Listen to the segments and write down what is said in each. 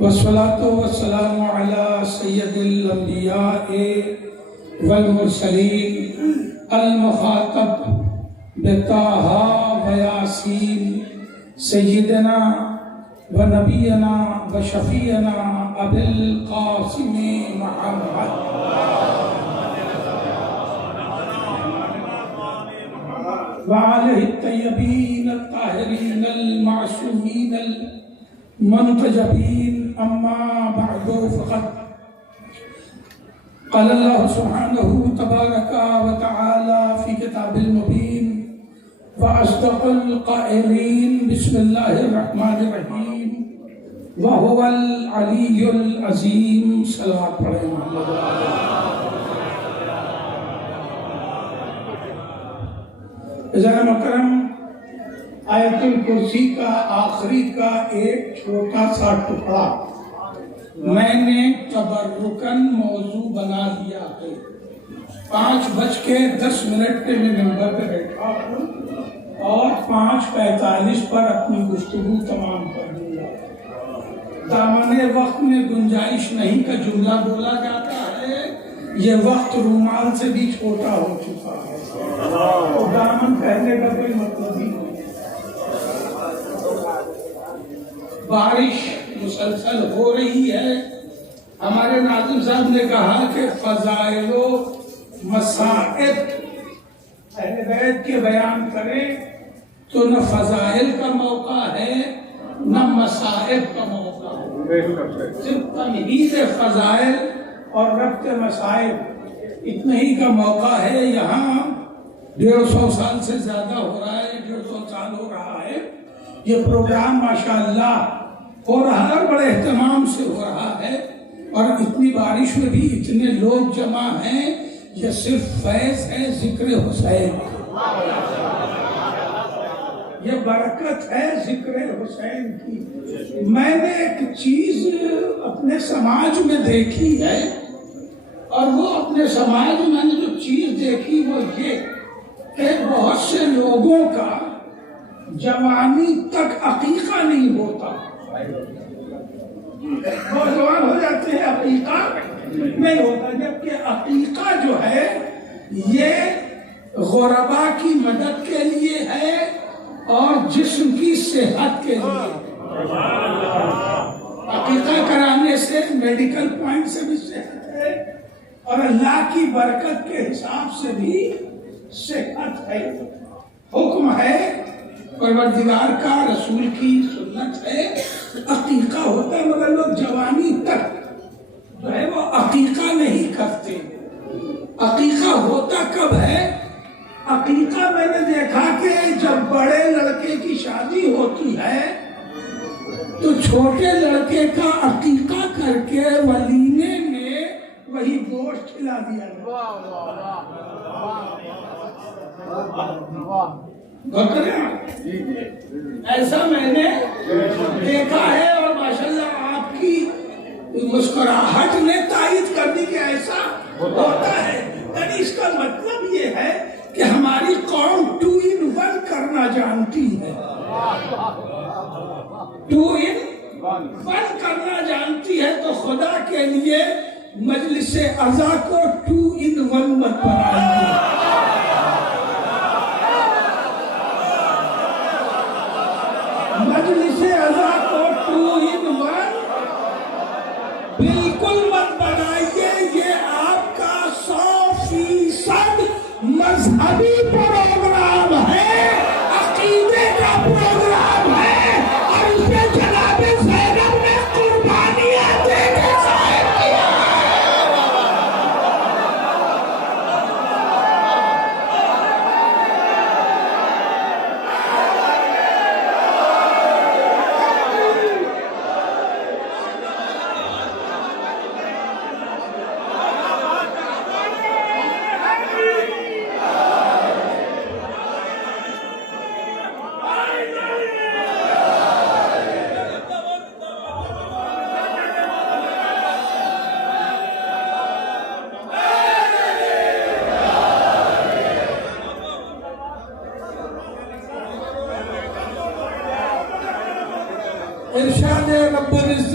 والصلاة والسلام على سید الانبیاء والمرسلین المخاطب بطہ و یاسین سیدنا و نبینا و شفیعنا ابی القاسم محمد وآلہ الطیبین الطاہرین المعصومین المنتجبین اما بعد فقد قال اللہ سبحانہ تبارک و تعالی فی کتاب المبین وأصدق القائلین بسم اللہ الرحمن الرحیم وهو العلی العظیم صلوات پڑھیں عزیزان مکرم، آیت الکرسی کا آخری کا ایک چھوٹا سا ٹکڑا میں نے تبرکن موضوع بنا دیا ہے۔ 5:10 پہ میں ممبر پہ بیٹھا ہوں اور 5:45 پر اپنی گفتگو تمام کر دوں گا۔ دامن وقت میں گنجائش نہیں کا جملہ بولا جاتا ہے، یہ وقت رومال سے بھی چھوٹا ہو چکا ہے، تو دامن کہنے کا کوئی مطلب ہی نہیں۔ بارش مسلسل ہو رہی ہے۔ ہمارے ناظم صاحب نے کہا کہ فضائل و مصائب اہل بیت کے بیان کریں تو نہ فضائل کا موقع ہے نہ مصائب کا موقع ہے، صرف تمہید فضائل اور ربط مصائب اتنا ہی کا موقع ہے۔ یہاں 150 سال سے زیادہ ہو رہا ہے، 150 سال ہو رہا ہے یہ پروگرام، ماشاءاللہ ہو رہا ہے، بڑے اہتمام سے ہو رہا ہے، اور اتنی بارش میں بھی اتنے لوگ جمع ہیں۔ یہ صرف فیض ہے ذکر حسین، یہ برکت ہے ذکر حسین کی۔ میں نے ایک چیز اپنے سماج میں دیکھی ہے، اور وہ اپنے سماج میں میں نے جو چیز دیکھی وہ یہ کہ بہت سے لوگوں کا جوانی تک عقیقہ نہیں ہوتا، نوجوان ہو جاتے ہیں عقیقہ نہیں ہوتا، جبکہ عقیقہ جو ہے یہ غربا کی مدد کے لیے ہے اور جسم کی صحت کے لیے۔ عقیقہ کرانے سے میڈیکل پوائنٹ سے بھی صحت ہے اور اللہ کی برکت کے حساب سے بھی صحت ہے۔ حکم ہے پروردگار کا، رسول کی سنت ہے، عقیقہ ہوتا ہے، مگر لوگ جوانی تک جو ہے وہ عقیقہ نہیں کرتے۔ عقیقہ ہوتا کب ہے؟ عقیقہ میں نے دیکھا کہ جب بڑے لڑکے کی شادی ہوتی ہے تو چھوٹے لڑکے کا عقیقہ کر کے ولیمے میں وہی گوشت کھلا دیا ایسا میں نے دیکھا ہے، اور ماشاءاللہ آپ کی مسکراہٹ نے تائید کر دی کہ ایسا ہوتا ہے۔ یعنی اس کا مطلب یہ ہے کہ ہماری قوم 2 in 1 کرنا جانتی ہے، 2 in 1 کرنا جانتی ہے، تو خدا کے لیے مجلس عزا کو 2 in 1 مت بنائیے۔ مجلس عزا کو 2 in 1 بالکل مت بنائیے۔ یہ آپ کا 100% مذہبی پروگرام ہے، عقیدے کا پروگرام ہے، اور اس میں جناب زینب نے قربانیاں دے کے ظاہر کیا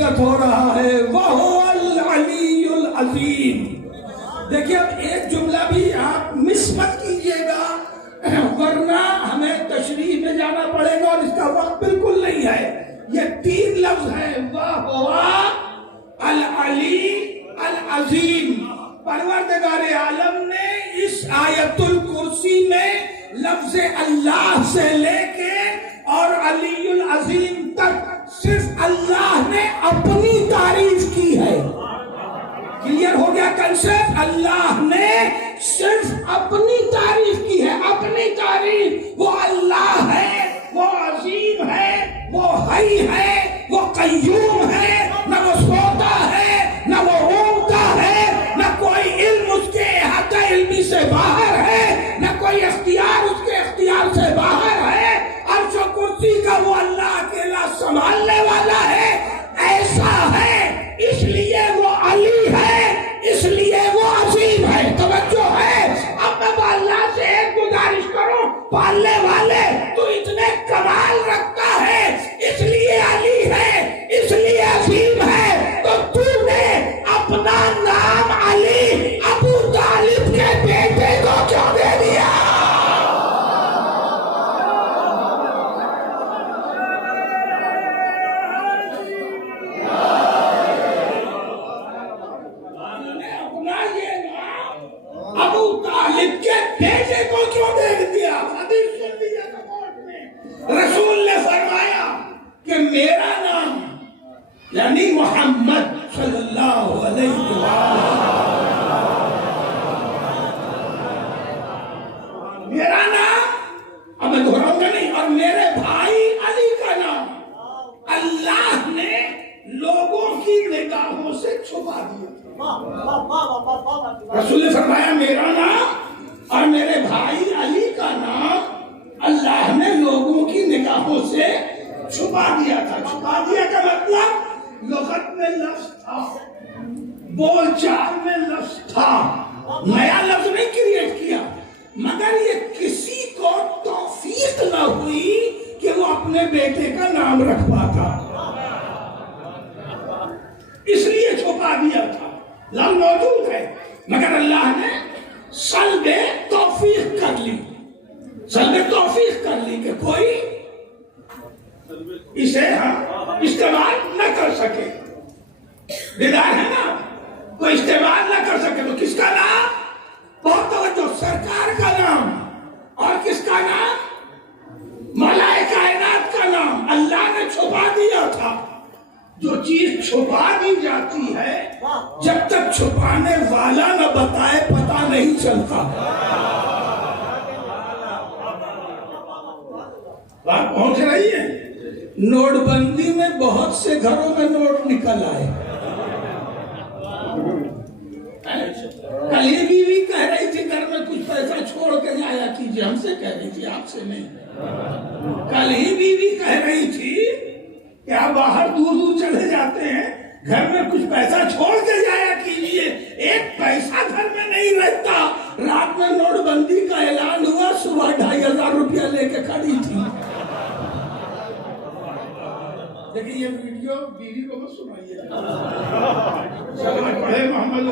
نصرت ہو رہا ہے وَهُوَ الْعَلِيُّ الْعَظِيمُ. دیکھیں اب ایک جملہ بھی آپ مس مت کیجئے گا ورنہ ہمیں تشریح میں جانا پڑے گا اور اس کا وقت بالکل نہیں ہے. یہ 3 لفظ ہیں وَهُوَ الْعَلِيُّ الْعَظِيمُ. پروردگار عالم نے اس آیت الکرسی میں لفظ اللہ سے لے کے اور علی العظیم تک صرف اللہ نے اپنی تعریف کی ہے. کلیئر ہو گیا کنسپٹ؟ اللہ نے صرف اپنی تعریف کی ہے. اپنی تعریف وہ اللہ ہے، وہ عظیم ہے، وہ حی ہے، وہ قیوم ہے، نہ وہ سوتا ہے نہ وہ اونگتا ہے، نہ کوئی علم اس کے احاطہ علمی سے باہر ہے، نہ کوئی اختیار اس کے اختیار سے باہر ہے. عرش و کرسی کا وہ اللہ اکیلا سنبھالنے والا ہے. ایسا ہے اس لیے وہ علی ہے، اس لیے وہ عظیم ہے. توجہ ہے؟ اب میں اللہ سے ایک گزارش کروں، پالنے والے تو اتنے کمال رکھتا ہے، اس لیے علی ہے، اس لیے عظیم ہے، تو تو نے اپنا نام علی ابو طالب کے بیٹے کو کیوں دے دیا؟ ابو طالب کے بیٹے کو کیوں دے دیا؟ حدیث سن لیجیے کورٹ میں رسول نے فرمایا کہ میرا نام یعنی محمد صلی اللہ علیہ وسلم، میرا نام اب میں دہراؤں گا نہیں، اور میرے بھائی علی کا نام اللہ نے لوگوں کی نگاہوں سے چھپا دیا. رسول نے فرمایا میرا نام اور میرے بھائی علی کا نام اللہ نے لوگوں کی نگاہوں سے چھپا دیا تھا. چھپا دیا کا مطلب لغت میں لفظ تھا، بول چال میں لفظ تھا، نیا لفظ نہیں کریٹ کیا، مگر یہ کسی کو توفیق نہ ہوئی کہ وہ اپنے بیٹے کا نام رکھ پاتا، اس لیے چھپا دیا تھا. لفظ موجود ہے مگر اللہ نے سلب توفیق کر لی، سلب توفیق کر لی کہ کوئی اسے ہم استعمال نہ کر سکے. بیدار ہے نا؟ کوئی استعمال نہ کر سکے. تو کس کا نام؟ بہت توجہ، سرکار کا نام. اور کس کا نام؟ ملائے کائنات کا نام اللہ نے چھپا دیا تھا. جو چیز چھپا دی جاتی ہے جب تک چھپانے والا نہ بتائے پتہ نہیں چلتا. بات پہنچ رہی ہے؟ نوٹ بندی میں بہت سے گھروں میں نوٹ نکل آئے. کل یہ بیوی کہہ رہی تھی گھر میں کچھ پیسہ چھوڑ کے جایا کیجیے، ہم سے کہہ رہی تھی، آپ سے نہیں. کل ہی بیوی کہہ رہی تھی کہ آپ باہر دور دور چلے جاتے ہیں، گھر میں کچھ پیسہ چھوڑ کے جایا کیجیے. ایک پیسہ گھر میں نہیں رہتا. رات میں نوٹ بندی کا اعلان ہوا، صبح 2500 روپیہ لے کے کھڑی تھی. لیکن یہ ویڈیو بیوی کو مت سنائیے. پڑھے محمد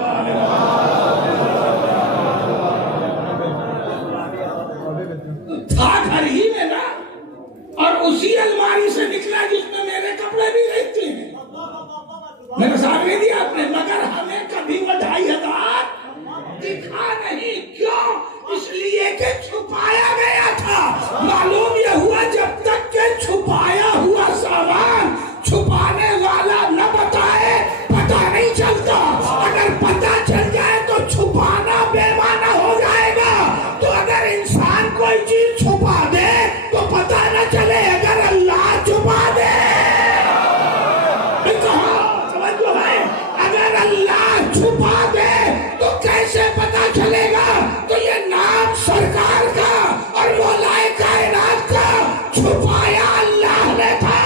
تھا گھر ہی میں نا، اور اسی الماری سے نکلا جس میں میرے کپڑے بھی رہتے ہیں. میں نے ساتھ نہیں دیا آپ نے، مگر ہمیں کبھی وہ 2500 دکھا نہیں. کیوں؟ اس لیے کہ چھپایا گیا تھا. معلوم یہ ہوا جب تک کہ چھپایا ہوا سامان چھپانے والا نہ بتائے پتہ نہیں چلتا. اگر پتہ چل جائے تو چھپانا بے معنی ہو جائے گا. تو اگر انسان کوئی چیز چھپا دے تو پتہ نہ چلے، اگر اللہ چھپا دے اگر اللہ چھپا دے تو کیسے پتا چلے گا؟ تو یہ نام سرکار کا اور مولائے کائنات کا چھپایا اللہ نے تھا.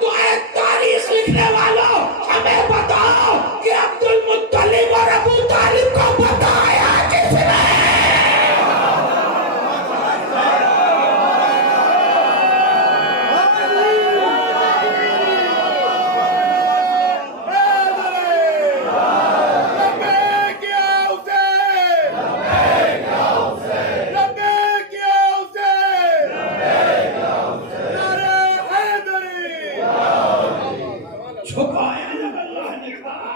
تو اے تاریخ لکھنے والوں، ہمیں بتاؤ کہ عبد المطلب اور ابو طالب کو بتایا کس نے؟ چھپایا جب اللہ نے کہا،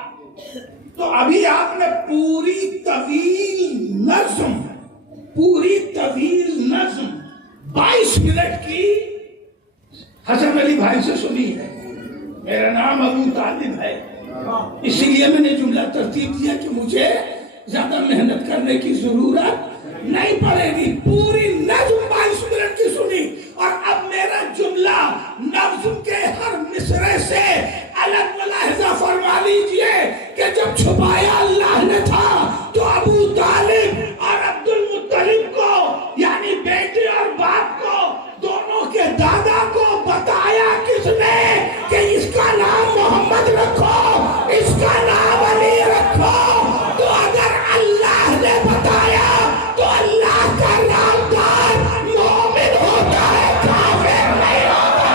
تو ابھی آپ نے پوری طویل نظم 22 منٹ کی حسن علی بھائی سے سنی ہے. میرا نام ابو طالب ہے، اسی لیے میں نے جملہ ترتیب دیا کہ مجھے زیادہ محنت کرنے کی ضرورت نہیں پڑے گی. پوری نظم 22 منٹ کی سنی، اور اب میرا جملہ نظم کے ہر مصرے سے الگ ملاحظہ فرما لیجئے کہ جب چھپایا اللہ نے تھا تو ابو طالب اور عبد المطلب کو، یعنی بیٹے اور باپ کو، دونوں کے دادا کو بتایا کس نے کہ اس کا نام محمد رکھو، اس کا نام علی رکھو. تو اگر اللہ نے بتایا تو اللہ کا نام دار مومن ہوتا ہے، کافر نہیں ہوتا.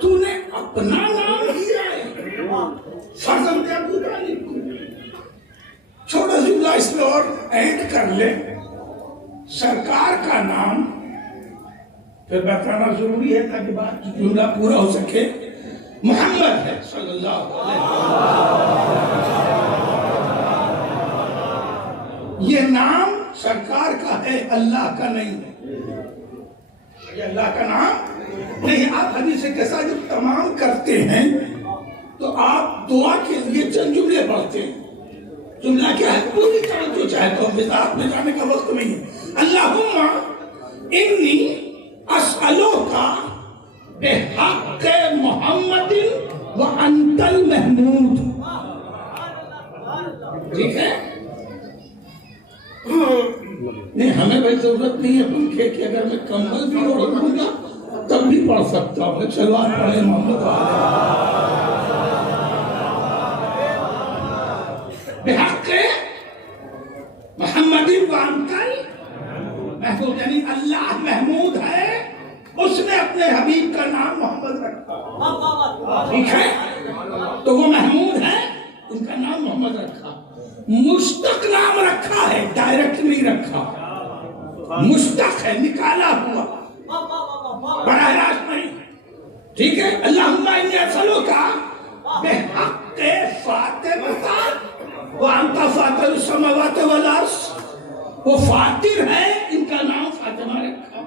تو نے اپنا نام دیا ہے فرزند ابو طالب کو. چھوٹا جملہ اس میں اور ایڈ کر لے، سرکار کا نام پھر بتانا ضروری ہے تاکہ بات جملہ پورا ہو سکے. محمد ہے صلی اللہ علیہ وسلم. یہ نام سرکار کا ہے، اللہ کا نہیں ہے. یہ اللہ کا نام نہیں. آپ حدیث کے ساتھ جب تمام کرتے ہیں تو آپ دعا کے لیے چند جملے پڑھتے ہیں. جملہ کیا ہے؟ پوری توجہ چاہے تو وضاحت میں جانے کا وقت نہیں ہے. اللہم انی اسألوک بحق محمد وانت المحمود. ٹھیک ہے؟ نہیں، ہمیں بھائی ضرورت نہیں ہے پنکھے کی. اگر میں کمبل بھی اوڑھ لوں گا تب بھی پڑھ سکتا ہوں. چلو آپ پڑھیں محمد بحق محمد وانکل محمود، یعنی اللہ محمود ہے، اس نے اپنے حبیب کا نام محمد رکھا. ٹھیک ہے؟ تو وہ محمود ہے، ان کا نام محمد رکھا. مشتق نام رکھا ہے، ڈائریکٹ نہیں رکھا. مشتق ہے، نکالا ہوا، براہ راست نہیں. ٹھیک ہے؟ اللہم انی اسألوک بحق فاطمہ وانت فاطر السماوات والارض. وہ فاطر ہے، ان کا نام فاطمہ رکھا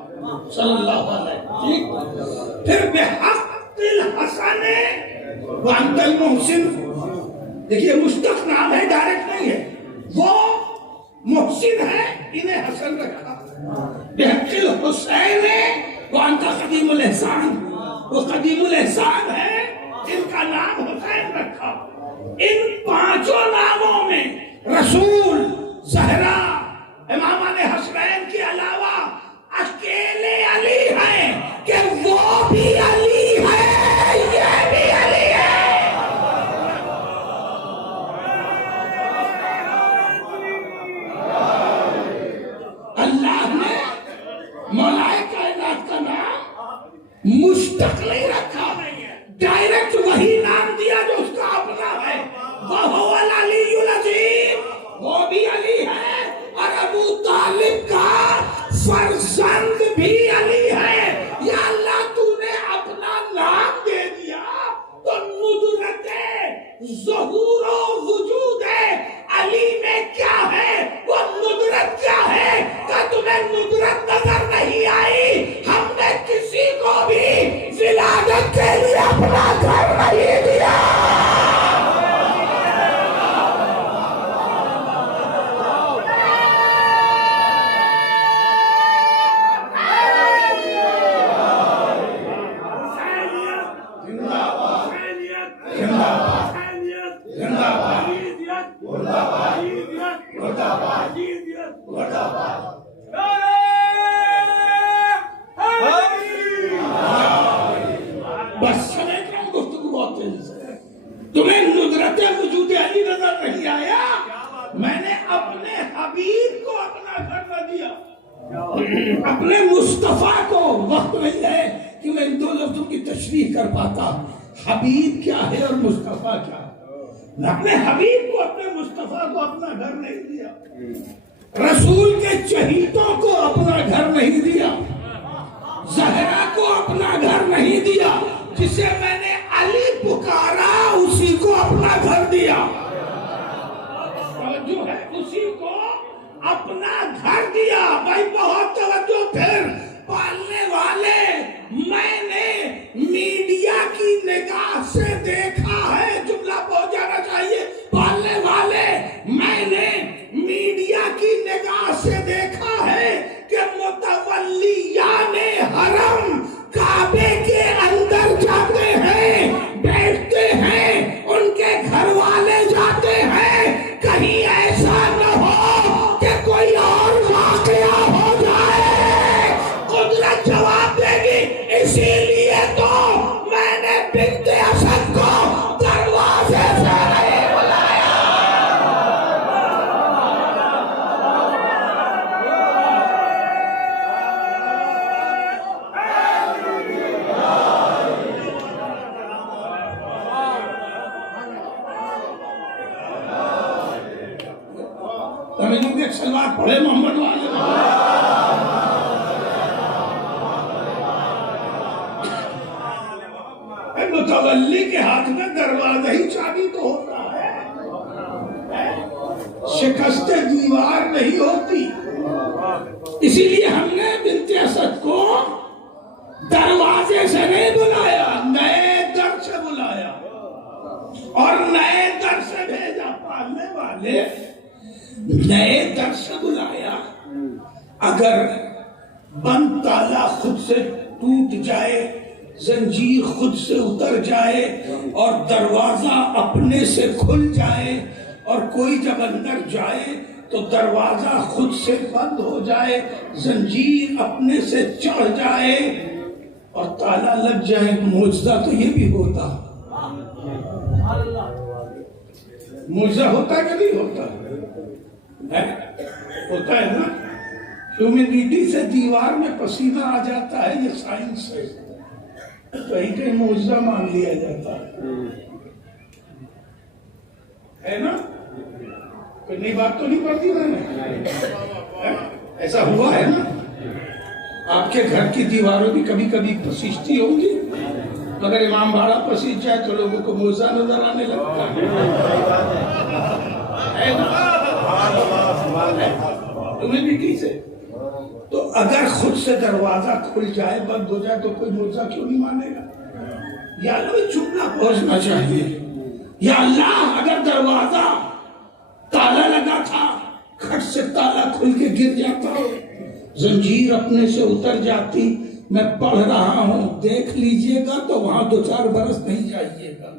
صلی اللہ علیہ وسلم. ٹھیک. پھر بحق الحسن وانت المحسن. دیکھیے مشتق نام ہے، ڈائریکٹ نہیں ہے. وہ محسن ہے، انہیں حسن رکھا. بحق الحسین وانت قدیم الاحسان. وہ قدیم الاحسان ہے، ان کا نام حسین رکھا. ان پانچوں ناموں میں رسول، زہرا، امامان حسنین کے علاوہ اکیلے علی ہیں کہ وہ بھی علی ہے، یہ بھی علی ہے. اللہ نے مولا کائنات کا نام مشتق نہیں رکھا، ڈائریکٹ وہی نام دیا جو اس کا اپنا ہے. وَهُوَ الْعَلِيُّ الْعَظِيمُ، وہ بھی علی ہے. اور ابو طالب کا فرزند بھی علی ہے. یا اللہ تو نے اپنا نام دے دیا تو ندرت ظہور و وجود علی میں کیا ہے؟ وہ ندرت کیا ہے؟ کہ تمہیں ندرت نظر نہیں آئی؟ ہم نے کسی کو بھی ولادت کے لیے اپنا گھر نہیں دیا. بس سمجھ رہا ہوں گفتگو بہت تیزی سے. تمہیں ندرت وجود علی نظر نہیں آیا؟ میں نے اپنے حبیب کو اپنے مصطفیٰ کو وقت نہیں ہے کہ میں ان دو لفظوں کی تشریح کر پاتا. حبیب کیا ہے اور مصطفیٰ کیا ہے. اپنے حبیب کو اپنے مصطفیٰ کو اپنا گھر نہیں دیا, رسول کے چہیتوں کو اپنا گھر نہیں دیا, زہرا کو اپنا گھر نہیں دیا, جسے میں نے علی پکارا اسی کو اپنا گھر دیا. جو ہے اسی کو اپنا گھر دیا. بھائی بہت توجہ. پھر پالنے والے میں نے میڈیا کی نگاہ سے دیکھا ہے, جملہ پہنچ جانا چاہیے. پالنے والے میں نے میڈیا کی نگاہ سے دیکھا ہے کہ متولیان حرم کعبے کے اندر جاتے ہیں, بیٹھتے ہیں, ان کے گھر والے جاتے ہیں. کہیں ایسا نہ ہو کہ کوئی اور واقعہ ہو جائے. قدرت جواب دے گی. اسی لیے تو میں نے بنت اسد کو دروازے سے نہیں بلایا. ایک سلوات پڑھے محمد والے. متولی کے ہاتھ میں دروازہ ہی چابی تو ہوتا ہے, شکست دیوار نہیں ہوتی. اسی لیے ہم نے بنت اسد کو دروازے سے نہیں بلایا, نئے در سے بلایا اور نئے در سے بھیجا. پالنے والے نئے در سے بلایا. اگر بند تالا خود سے ٹوٹ جائے, زنجیر خود سے اتر جائے اور دروازہ اپنے سے کھل جائے, اور کوئی جب اندر جائے تو دروازہ خود سے بند ہو جائے, زنجیر اپنے سے چڑھ جائے اور تالا لگ جائے, معجزہ تو یہ بھی ہوتا. معجزہ ہوتا ہے کہ نہیں ہوتا ہے؟ ہوتا ہے نا. ہیومینٹی سے دیوار میں پسینہ آ جاتا ہے, یہ سائنس سے کہیں کہیں معجزہ مان لیا جاتا ہے نا. کوئی نئی بات تو نہیں پڑتی میں نے, ایسا ہوا ہے نا. آپ کے گھر کی دیواروں بھی کبھی کبھی پسیجتی ہوں گی, مگر امام باڑہ پسیج جائے تو لوگوں کو معجزہ نظر آنے لگتا ہے نا. ہیومینٹی سے تو اگر خود سے دروازہ کھل جائے, بند ہو جائے, تو کوئی معجزہ کیوں نہیں مانے گا؟ یا اللہ چپنا پہنچنا چاہیے. یا اللہ اگر دروازہ تالا لگا تھا, کھٹ سے تالا کھل کے گر جاتا, زنجیر اپنے سے اتر جاتی, میں پڑھ رہا ہوں دیکھ لیجئے گا, تو وہاں 2-4 برس نہیں جائیے گا.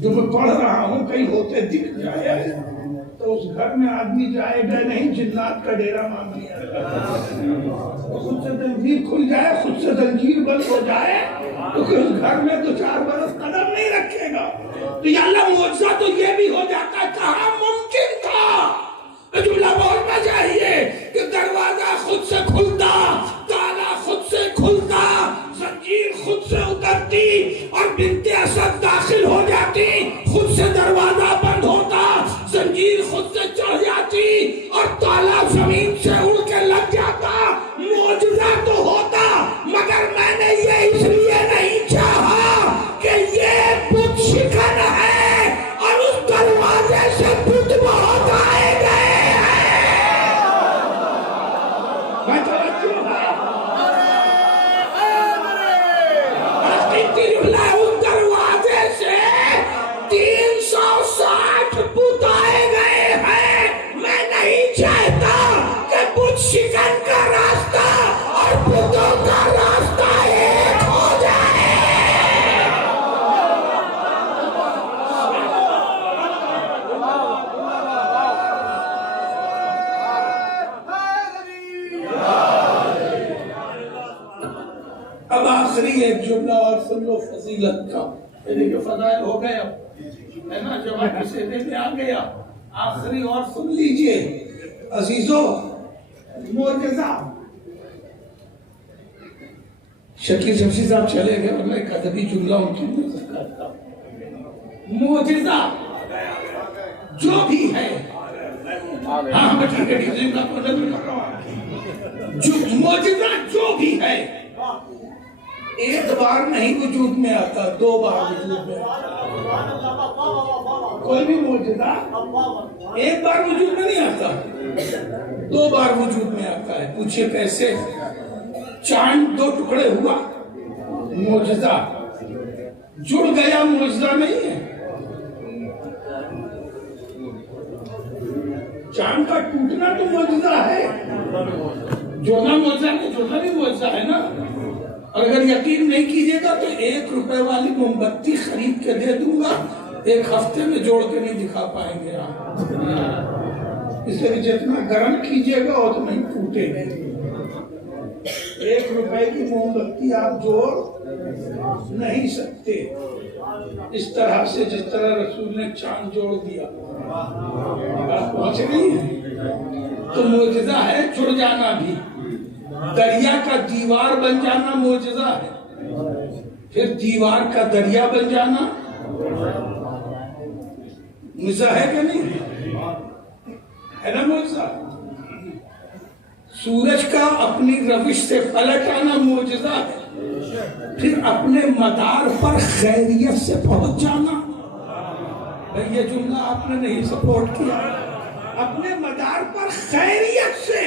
جو میں پڑھ رہا ہوں کہیں ہوتے دکھ جائے تو اس گھر میں آدمی جائے گا نہیں, جنات کا ڈیرا مان لیا. خود سے زنجیر کھل جائے, خود سے زنجیر بند ہو جائے, تو اس گھر میں 2-4 برس قدم نہیں رکھے گا. تو یا اللہ معجزہ تو یہ بھی ہو جاتا ہے. کہاں ممکن تھا, جملہ بولنا چاہیے کہ دروازہ خود سے کھلتا, تالا خود سے کھلتا, زنجیر خود سے اترتی اور بنت اسد داخل ہو جاتی, خود سے دروازہ بند ہوتا, زنجیر خود سے چڑھ جاتی اور تالا زمین سے اڑ کے لگ جاتا. معجزہ تو ہوتا, مگر میں نے یہ اس لیے نہیں چاہا کہ یہ بت شکن ہے اور اس دروازے سے بت بہت آئے گئے ہیں. میں توجہ ہے اس دروازے سے 360 بت آئے گئے ہیں. میں نہیں چاہتا کہ بت شکن کا راستہ اور بتوں کا راستہ ایک ہو جائے. اب آخری ایک جملہ اور سن لو فضیلت کا. یہ فضائل ہو گئے ہے نا, جب آپ اسے میں آ گیا. آخری اور سن لیجئے عزیزو, معجزہ. شکیل شمشی صاحب چلے گئے اور میں ایک ادبی جملہ ان کی نظر کرتا ہوں. معجزہ جو بھی ہے، ہاں بیٹھا کے کسی کا مدد کر رہا ہوں، جو معجزہ جو بھی ہے ایک بار نہیں وجود میں آتا، 2 بار وجود میں آتا. کوئی بھی معجزہ ایک بار وجود میں نہیں آتا، 2 بار وجود میں آتا ہے. پوچھئے کیسے؟ چاند 2 ٹکڑے ہوا، معجزہ. جڑ گیا، معجزہ نہیں ہے. چاند کا ٹوٹنا تو معجزہ ہے، جوڑنا معجزہ نہیں، جوڑنا بھی معجزہ ہے نا. اور اگر یقین نہیں کیجیے گا تو 1 روپے والی موم بتی خرید کے دے دوں گا، 1 ہفتے میں جوڑ کے نہیں دکھا پائیں گے آپ. اس لیے جتنا گرم کیجیے گا اتنا ہی ٹوٹے گی. 1 روپے کی موم بتی آپ جوڑ نہیں سکتے اس طرح سے جس طرح رسول نے چاند جوڑ دیا. آپ پہنچ نہیں ہیں. تو معجزہ ہے جڑ جانا بھی. دریا کا دیوار بن جانا معجزہ ہے. پھر دیوار کا دریا بن جانا معجزہ ہے کہ نہیں ہے نا؟ معجزہ. سورج کا اپنی روش سے پلٹ آنا معجزہ ہے. پھر اپنے مدار پر خیریت سے پہنچ جانا. یہ جملہ آپ نے نہیں سپورٹ کیا. اپنے مدار پر خیریت سے،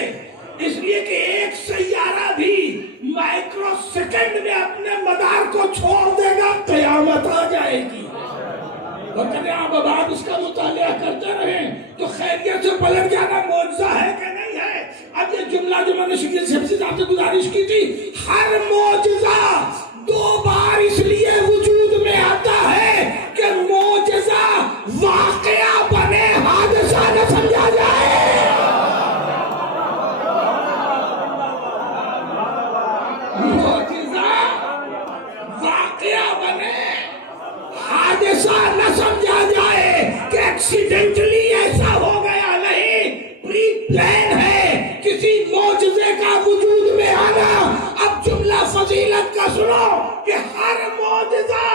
اس لیے کہ ایک سیارہ بھی مائکرو سیکنڈ میں اپنے مدار کو چھوڑ دے گا، قیامت آ جائے گی. اور کہتے آپ اب اس کا مطالعہ کرتے رہیں تو خیریت سے پلٹ جانا معجزہ ہے کہ نہیں ہے؟ اب یہ جملہ جو میں نے شکیل شمشی صاحب سے گزارش کی تھی، ہر معجزہ 2 بار اس لیے وجود میں آتا ہے کہ معجزہ واقعہ بنے، حادثہ نہ سمجھا جائے. معجزہ واقعہ بنے، حادثہ نہ سمجھا جائے کہ ایکسیڈنٹلی ایسا ہو گیا. نہیں، پری پلان ہے کسی معجزے کا وجود میں آنا. اب جملہ فضیلت کا سنو کہ ہر معجزہ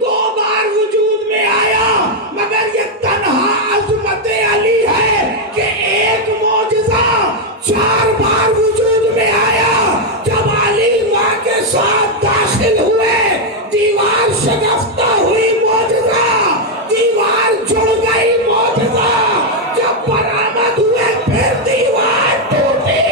2 بار وجود میں آیا، مگر یہ تنہا عظمت علی ہے کہ ایک معجزہ 4 بار وجود میں آیا. جب علی ماں کے ساتھ داخل ہوئے، دیوار شکستہ ہوئی، معجزہ. دیوار جڑ گئی، معجزہ. جب برآمد ہوئے پھر دیوار ٹوٹی.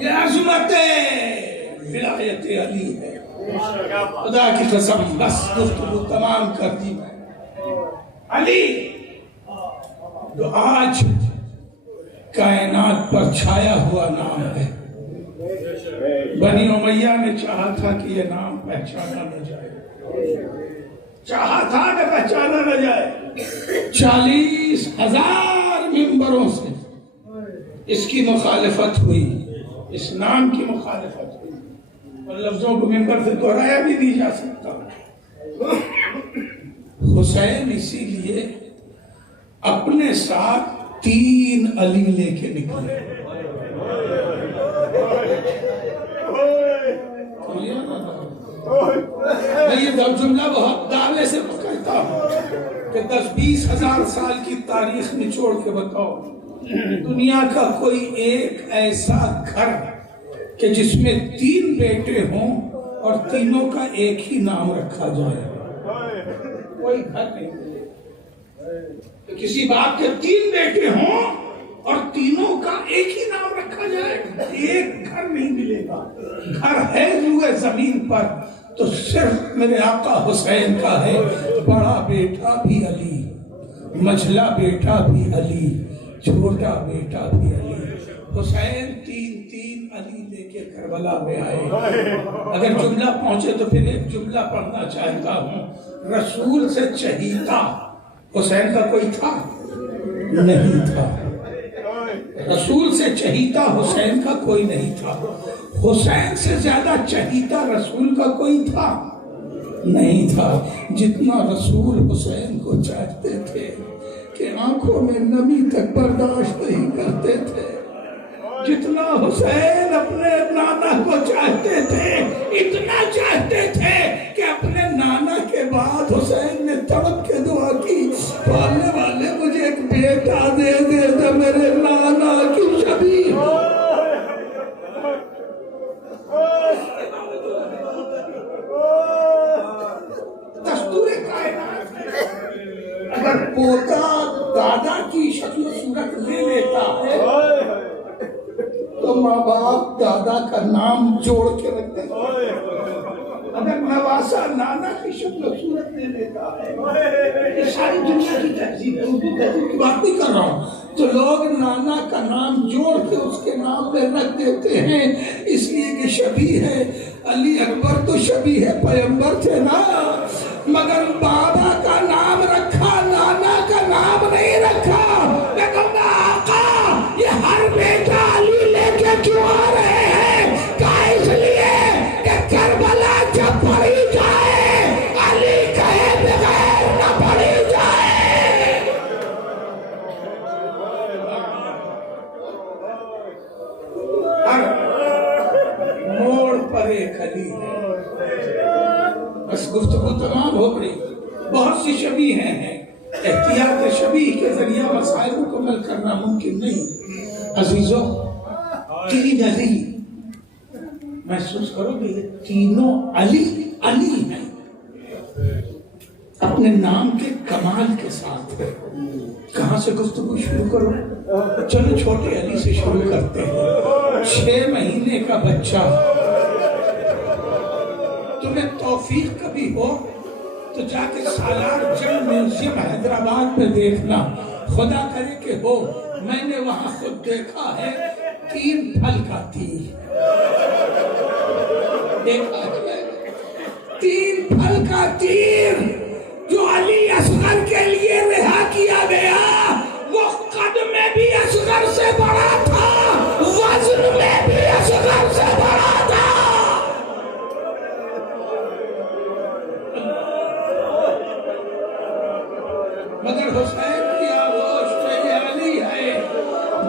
یہ عظمت ولایت علی ہے. خدا کی قسم بس گفتگو تمام کر دی میں. علی جو آج کائنات پر چھایا ہوا نام ہے. بنی امیہ نے چاہا تھا کہ یہ نام پہچانا نہ جائے، چاہا تھا کہ پہچانا نہ جائے. 40,000 ممبروں سے اس کی مخالفت ہوئی، اس نام کی مخالفت ہوئی. اور لفظوں کو ممبر سے دہرایا بھی نہیں جا سکتا. حسین اسی لیے اپنے ساتھ 3 علی لے کے نکلے. میں یہ جملہ بہت دعوے سے کہتا ہوں کہ 10-20 ہزار سال کی تاریخ نچوڑ کے بتاؤ، دنیا کا کوئی ایک ایسا گھر کہ جس میں 3 بیٹے ہوں اور تینوں کا ایک ہی نام رکھا جائے. کوئی گھر نہیں. کسی باپ کے 3 بیٹے ہوں اور تینوں کا ایک ہی نام رکھا جائے، ایک گھر نہیں ملے گا. گھر ہے روئے زمین پر تو صرف میرے آقا حسین کا ہے. بڑا بیٹا بھی علی، مجھلا بیٹا بھی علی، چھوٹا بیٹا بھی علی. حسین 3 علی لے کے کربلا میں آئے. اگر جملہ پہنچے تو پھر ایک جملہ پڑھنا چاہتا ہوں. رسول سے چہیتا حسین کا کوئی تھا؟ نہیں تھا. رسول سے چہیتا حسین کا کوئی نہیں تھا، حسین سے زیادہ چہیتا رسول کا کوئی تھا نہیں تھا۔ جتنا رسول حسین کو چاہتے تھے کہ آنکھوں میں نمی تک برداشت نہیں کرتے تھے، جتنا حسین اپنے نانا کو چاہتے تھے اتنا چاہتے تھے کہ اپنے نانا کے بعد حسین نے تڑپ کے دعا کی، والے والے مجھے ایک بیٹا دے دے تو میرے نانا کی شبیہ ہو۔ دستور کائنات ہے، اگر پوتا دادا کی شکل و صورت لے لیتا ہے تو ماں باپ دادا کا نام جوڑ کے رکھتے ہیں، اگر نواسا نانا کی شکل و صورت لے لیتا ہے، یہ ساری دنیا کی تہذیب ہے، اردو تہذیب کی بات نہیں کر رہا ہوں، تو لوگ نانا کا نام جوڑ کے اس کے نام میں رکھ دیتے ہیں، اس لیے کہ شبیہ ہے۔ علی اکبر تو شبیہ ہے پیغمبر تھے نا، مگر بابا کا نام رکھا، نانا کا نام نہیں رکھا۔ میں کہوں گا آقا یہ ہر بیٹا علی لے کے کیوں آ رہے ہیں؟ کہا اس لیے کہ کربلا جب پڑھی جائے علی کہے بغیر نہ پڑھی جائے۔ ہر موڑ پر ایک علی ہے۔ بس گفتگو تمام ہو گئی، بہت سی شبیہ ہیں، احتیاط شبیہ کے ذریعہ مسائل مکمل کرنا ممکن نہیں۔ عزیزوں، تین علی محسوس کرو کہ تینوں علی علی ہیں، اپنے نام کے کمال کے ساتھ۔ کہاں سے گفتگو شروع کرو؟ چلو چھوٹے علی سے شروع کرتے ہیں۔ 6 مہینے کا بچہ، تمہیں توفیق کبھی ہو تو جا کے سالار جنگ میوزیم حیدرآباد میں دیکھنا، خدا کرے کہ ہو، میں نے وہاں خود دیکھا ہے 3 پھل کا تیر، دیکھا ہے 3 پھل کا تیر جو علی اصغر کے لیے رہا کیا گیا، وہ قد میں بھی اصغر سے بڑا تھا، وزن میں بھی اصغر سے بڑا تھا۔ مگر حسین کی آغوش میں یہ علی ہے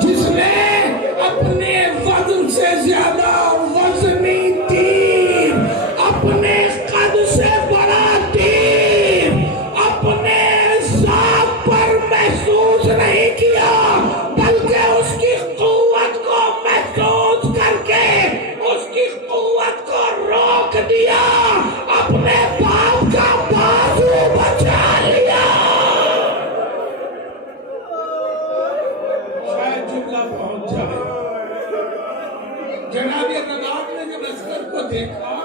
جس نے اپنے وزن سے زیادہ وزنی تیر، اپنے قد سے بڑا تیر اپنے ذات پر محسوس نہیں کیا، بلکہ اس کی قوت کو محسوس کر کے اس کی قوت کو روک دیا، اپنے باپ کا بازو بچا لیا۔ جناب رباب نے جب اصغر کو دیکھا،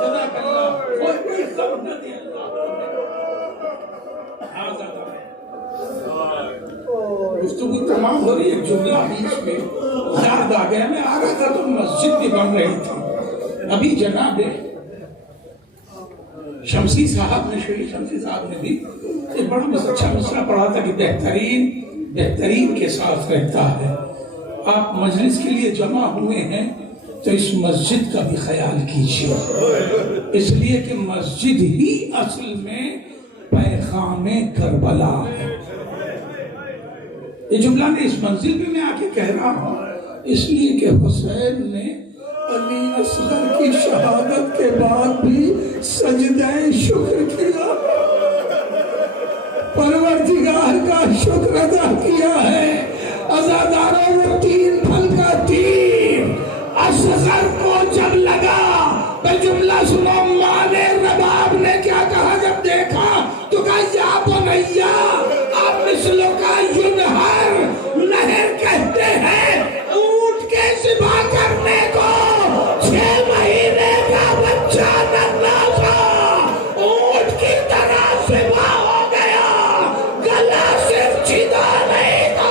جزاک اللہ، کوئی سب نہ دیا گفتگو تمام ہو رہی ہے، جملہ بیچ میں یاد آ گیا، میں آ رہا تھا تو مسجد بھی بن رہی تھی، ابھی جناب شمسی صاحب نے، شریف شمسی صاحب نے بھی ایک بڑا اچھا مسئلہ پڑھا تھا کہ بہترین کے ساتھ رہتا ہے۔ آپ مجلس کے لیے جمع ہوئے ہیں تو اس مسجد کا بھی خیال کیجیے، اس لیے کہ مسجد ہی اصل میں پیغام کربلا ہے۔ یہ جملہ میں اس منزل بھی میں آ کے کہہ رہا ہوں اس لیے کہ حسین نے علی اصغر کی شہادت کے بعد بھی سجدہ شکر کیا، پروردگار کا شکر ادا کیا ہے۔ عزاداروں نے 3 پھل کا تیر اصغر کو جب لگا، تو جملہ سنو، ماں نے رباب نے کیا کہا جب دیکھا تو کہا یا بنیا، آپ مثلوں کا ینہر، نہر کہتے ہیں اونٹ کے ذبح کرنے کو۔ 6 مہینے کا بچہ ننا تھا، اونٹ کی طرح ذبح ہو گیا، گلا صرف چیدہ نہیں تھا۔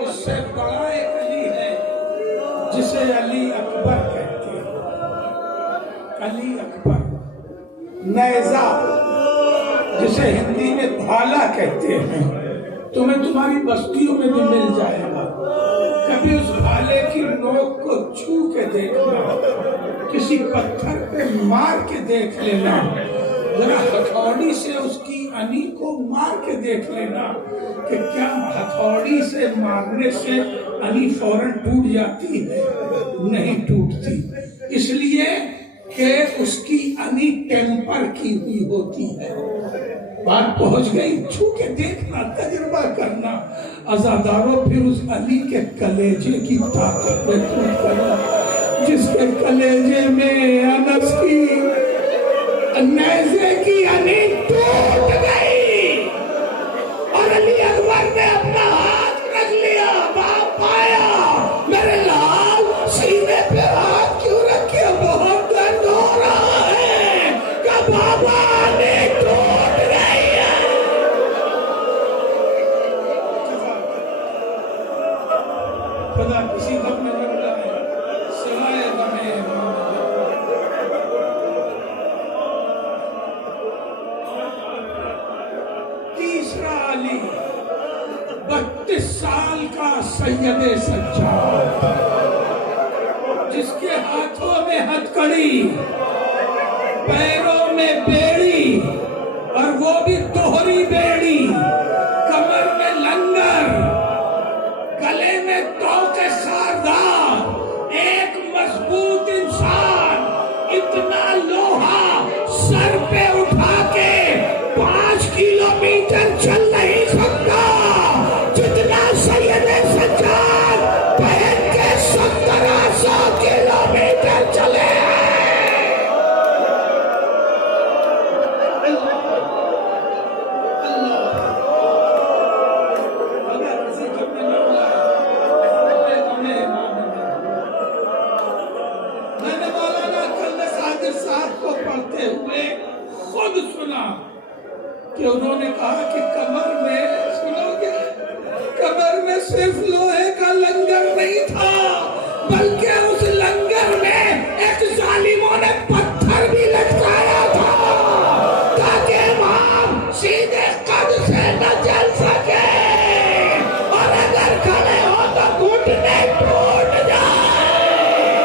اس سے بڑا ایک علی ہے جسے علی اکبر کہتے ہیں، علی اکبر۔ نیزہ جسے ہندی میں بھالا کہتے ہیں تمہیں تمہاری بستیوں میں بھی مل جائے گا. کبھی اس بھالے کی نوک کو چھو کے دیکھنا, کسی پتھر پہ مار کے دیکھ لینا, ذرا ہتھوڑی سے اس کی انی کو مار کے دیکھ لینا کہ کیا ہتھوڑی سے مارنے سے انی فوراً ٹوٹ جاتی ہے. نہیں ٹوٹتی, اس لیے کہ اس کی انی ٹیمپر کی ہوئی ہوتی ہے. بات پہنچ گئی. چھو کے دیکھنا, تجربہ کرنا. عزاداروں پھر اس علی کے کلیجے کی طاقت میں ٹوٹ کرنا, جس کے کلیجے میں انس کی نیزے کی انی ٹوٹ گئی اور علی اکبر نے اپنا ہاتھ رکھ لیا. باپ آیا, میرے لال سینے پہ ہاتھ کیوں رکھے, بہت درد ہو رہا ہے. کہ بابا نے ٹوٹ گئی ہے. خدا کسی غم میں نہ بلائے سوائے غمِ محمد. تیسرا علی 32 سال کا سید سجاد, جس کے ہاتھوں میں ہتھکڑی, پیروں میں بیڑی, اور وہ بھی دوہری بیڑی, کمر میں لنگر, گلے میں توق خاردار, ایک مضبوط انسان, اتنا لوہا سر پہ اٹھا کے 5 کلومیٹر چل نہیں سکتا جتنا سید سجاد پہن کے 1700 کلومیٹر چلے. کہ انہوں نے کہا کہ کمر میں, سنو گے, کمر میں صرف لوہے کا لنگر نہیں تھا, بلکہ اس لنگر میں ایک ظالموں نے پتھر بھی لٹکایا تھا تاکہ امام سیدھے قد سے نہ چل سکے, اور اگر کھڑے ہو تو گھٹنے ٹوٹ جائے.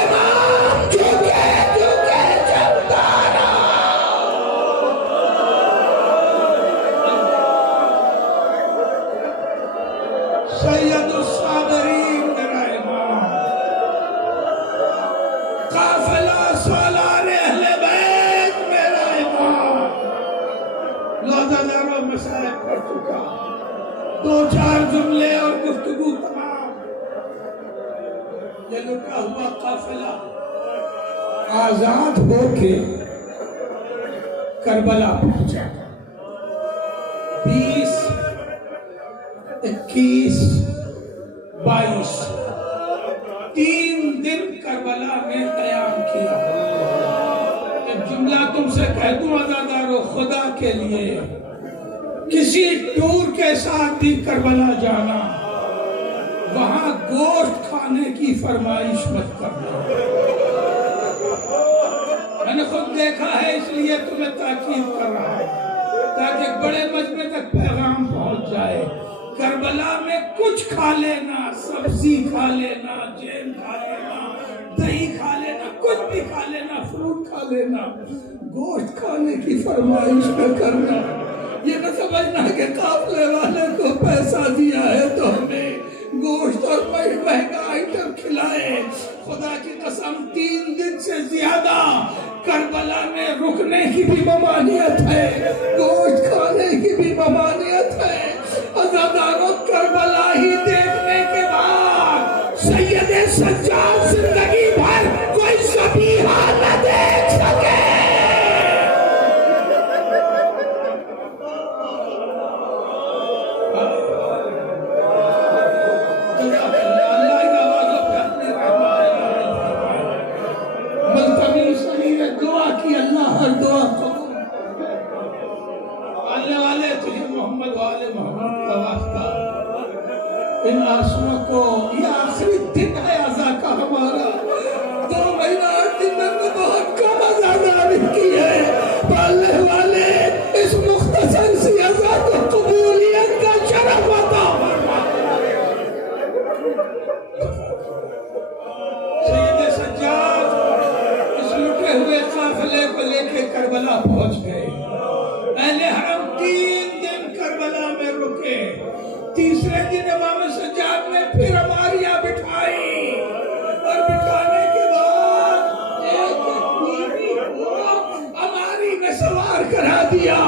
امام جھکے جھکے چلتا رہا. سید الصابرین میرا امام, قافلہ سالار اہل بیت میرا امام. لوزاداروں مسائل پڑھ چکا, 2-4 جملے اور گفتگو تمام. یہ لٹا ہوا قافلہ آزاد ہو کے کربلا پہنچا. 20 21 22 3 دن کربلا میں قیام کیا. ایک جملہ تم سے کہہ دوں عزادارو, خدا کے لیے کسی ٹور کے ساتھ بھی کربلا جانا, وہاں گوشت کھانے کی فرمائش مت کرنا. میں نے خود دیکھا ہے, اس لیے تمہیں تاکید کر رہا ہوں تاکہ بڑے مجمع تک پیغام پہنچ جائے. کربلا میں کچھ کھا لینا, سبزی کھا لینا, جیم کھا لینا, دہی کھا لینا, کچھ بھی کھا لینا, فروٹ کھا لینا, گوشت کھانے کی فرمائش نہ کرنا. یہ نہ سمجھنا کہ قافلے والے کو پیسہ دیا ہے تو ہمیں گوشت اور مہنگا آئٹم کھلائے. خدا کی قسم 3 دن سے زیادہ کربلا میں رکنے کی بھی ممانعت ہے, گوشت کھانے کی بھی ممانعت ہے. عزاداروں, کربلا ہی دیکھنے کے بعد سید سجاد زندگی بھر کوئی ذبیحہ نہ دیکھ سکے. ان آنسوؤں کو, یہ آخری دن ہے عزا کا ہمارا. 2 مہینہ 8 دن میں بہت کم عزاداری کی پہنچ گئے. اہل حرم 3 دن کربلا میں رکے. تیسرے دن امام سجاد نے پھر ہماریاں بٹھائی اور بٹھانے کے بعد ایک بیوی کو ہماری میں سوار کرا دیا.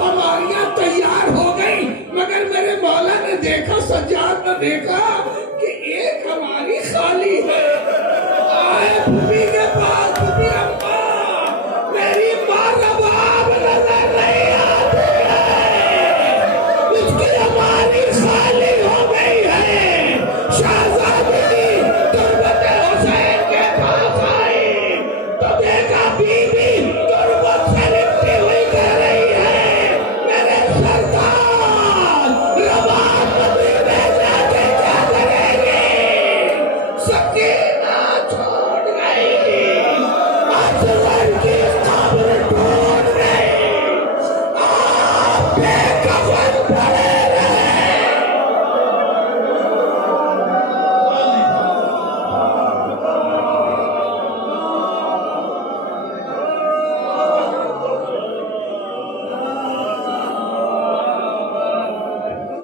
ہماریاں تیار ہو گئی مگر میرے مولا نے دیکھا, سجاد نے دیکھا کہ ایک ہماری خالی ہے. آئے بھومی کے پاس, بھومی اماں میری ماں رباب نظر نہیں آتی ہے, اس کی ہماری خالی ہو گئی ہے. شہزادی تربت حسین کے پاس آئی تو دیکھا بی بی تربت سے لپٹی ہوئی کہہ رہی ہے, میرے سردار رباب مدینے جا کے کیا کریں گے؟ سکینہ چھوڑ گئی, اصغر کی قبر ٹوٹ گئی, آپ بے کفن پڑے